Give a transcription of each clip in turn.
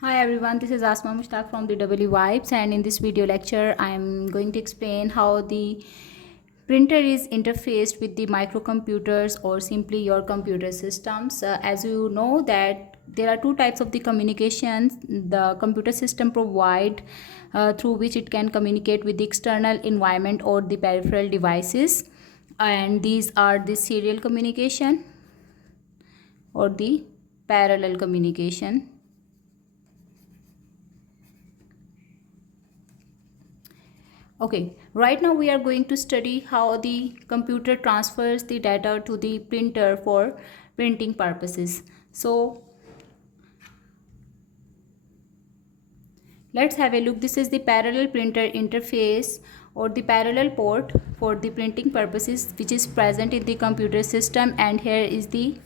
Hi everyone, this is Asma Mushtaq from the EEVIBES, and in this video lecture I am going to explain how the printer is interfaced with the microcomputers or simply your computer systems. As you know that there are two types of the communications the computer system provide through which it can communicate with the external environment or the peripheral devices, and these are the serial communication or the parallel communication. Okay, right now we are going to study how the computer transfers the data to the printer for printing purposes. So let's have a look. This is the parallel printer interface or the parallel port for the printing purposes which is present in the computer system, and here is the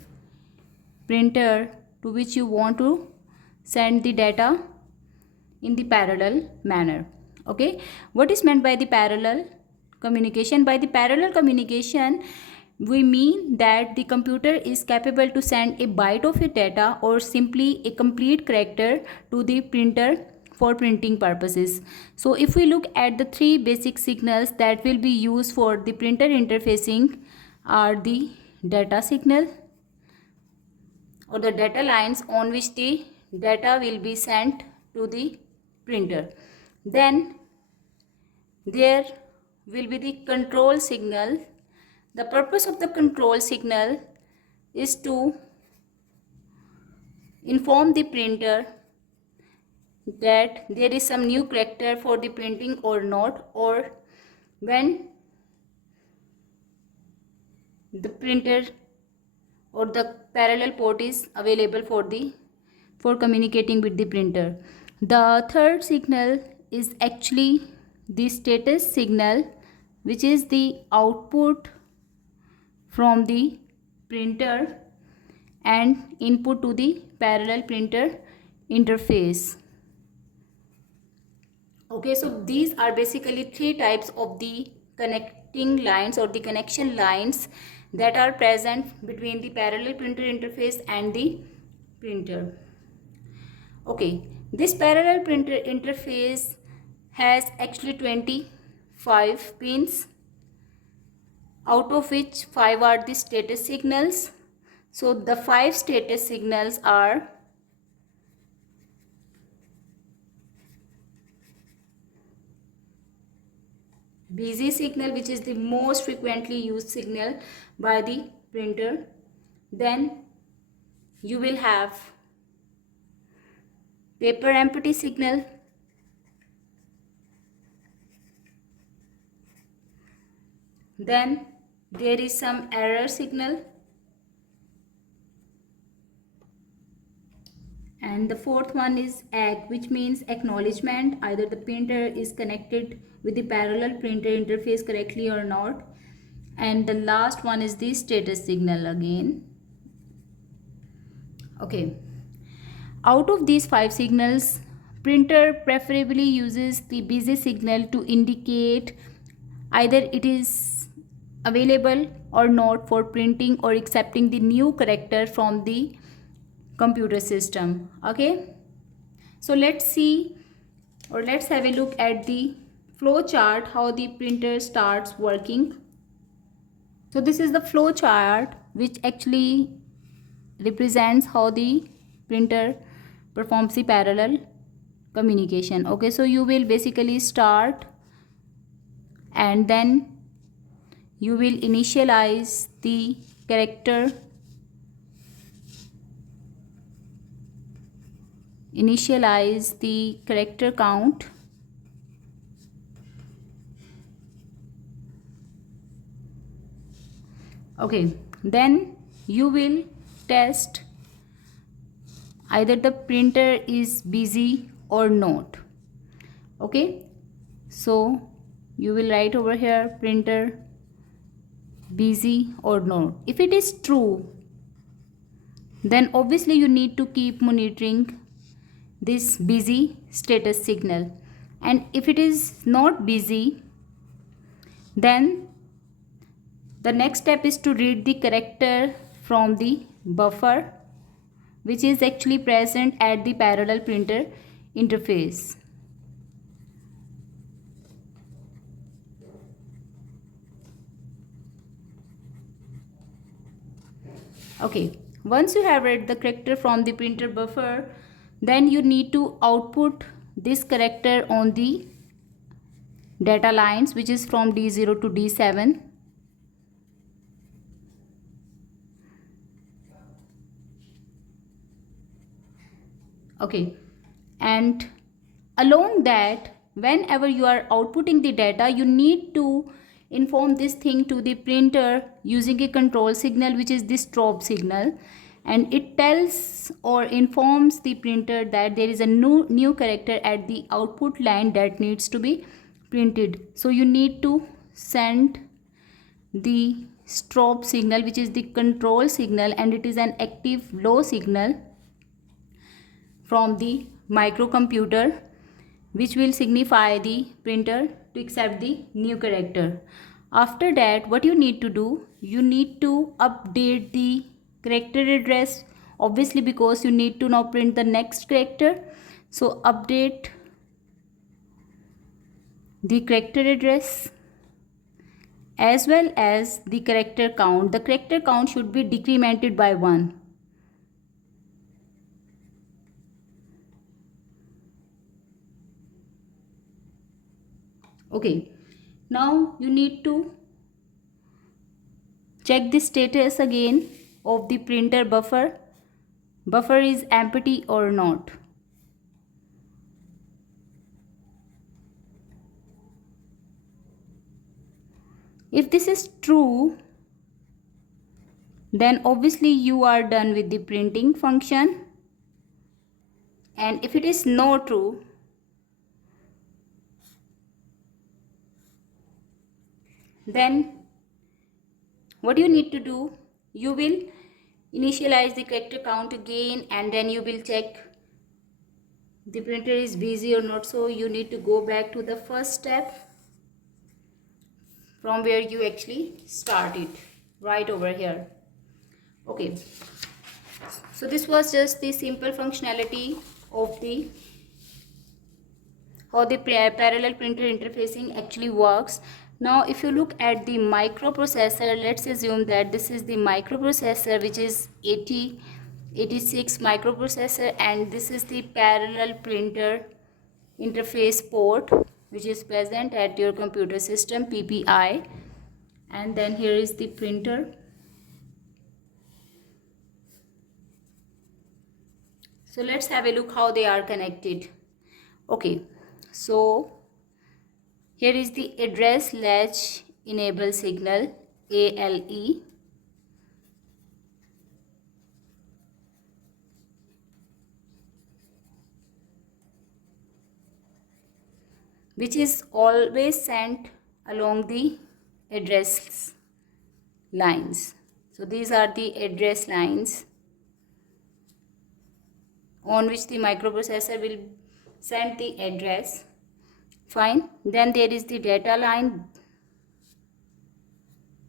printer to which you want to send the data in the parallel manner. Okay, what is meant by the parallel communication? By the parallel communication we mean that the computer is capable to send a byte of a data or simply a complete character to the printer for printing purposes. So if we look at the three basic signals that will be used for the printer interfacing are the data signal or the data lines on which the data will be sent to the printer. Then there will be the control signal. The purpose of the control signal is to inform the printer that there is some new character for the printing or not, or when the printer or the parallel port is available for communicating with the printer. The third signal is actually the status signal, which is the output from the printer and input to the parallel printer interface. Okay, so these are basically three types of the connecting lines or the connection lines that are present between the parallel printer interface and the printer. Okay, this parallel printer interface has actually 25 pins, out of which 5 are the status signals. So the 5 status signals are busy signal, which is the most frequently used signal by the printer. Then you will have paper empty signal, then there is some error signal, and the fourth one is ACK, which means acknowledgement, either the printer is connected with the parallel printer interface correctly or not. And the last one is the status signal again. Okay, out of these 5 signals, printer preferably uses the busy signal to indicate either it is available or not for printing or accepting the new character from the computer system. Okay, so let's see, or let's have a look at the flow chart how the printer starts working. So this is the flow chart which actually represents how the printer performs the parallel communication. Okay, so you will basically start and then you will initialize the character, count, okay, then you will test either the printer is busy or not. Okay, so you will write over here printer busy or not. If it is true, then obviously you need to keep monitoring this busy status signal, and if it is not busy, then the next step is to read the character from the buffer which is actually present at the parallel printer interface. Okay, once you have read the character from the printer buffer, then you need to output this character on the data lines, which is from D0 to D7. Okay, and along that, whenever you are outputting the data, you need to inform this thing to the printer using a control signal, which is this strobe signal, and it tells or informs the printer that there is a new character at the output line that needs to be printed. So you need to send the strobe signal, which is the control signal, and it is an active low signal from the microcomputer, which will signify the printer to accept the new character. After that, what you need to do, you need to update the character address, obviously because you need to now print the next character. So update the character address as well as the character count. The character count should be decremented by 1. Okay, now you need to check the status again of the printer buffer. Buffer is empty or not. If this is true, then obviously you are done with the printing function. And if it is not true, then what you need to do, you will initialize the character count again, and then you will check the printer is busy or not. So you need to go back to the first step from where you actually started, right over here. Okay, so this was just the simple functionality of the how the parallel printer interfacing actually works. Now if you look at the microprocessor, let's assume that this is the microprocessor, which is 8086 microprocessor, and this is the parallel printer interface port, which is present at your computer system, PPI. And then here is the printer. So let's have a look how they are connected. Okay, so here is the address latch enable signal, ALE. Which is always sent along the address lines. So these are the address lines on which the microprocessor will send the address. Fine. Then there is the data line.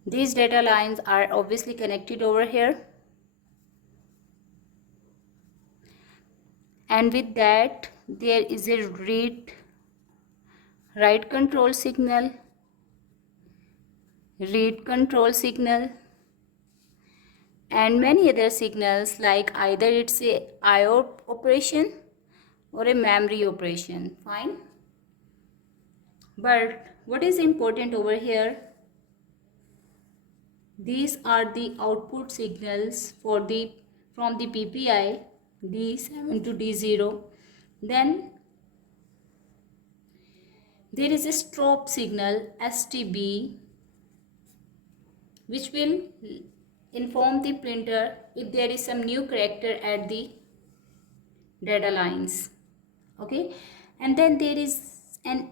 These data lines are obviously connected over here. And with that, there is a write control signal, read control signal, and many other signals, like either it's a IO operation or a memory operation. Fine. But what is important over here, these are the output signals from the PPI D7 to D0. Then there is a strobe signal STB, which will inform the printer if there is some new character at the data lines. Okay, and then there is an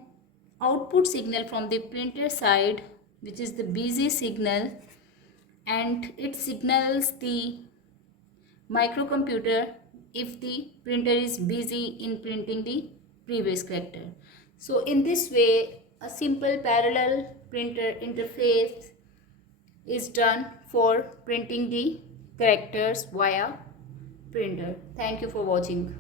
output signal from the printer side, which is the busy signal, and it signals the microcomputer if the printer is busy in printing the previous character. So in this way, a simple parallel printer interface is done for printing the characters via printer. Thank you for watching.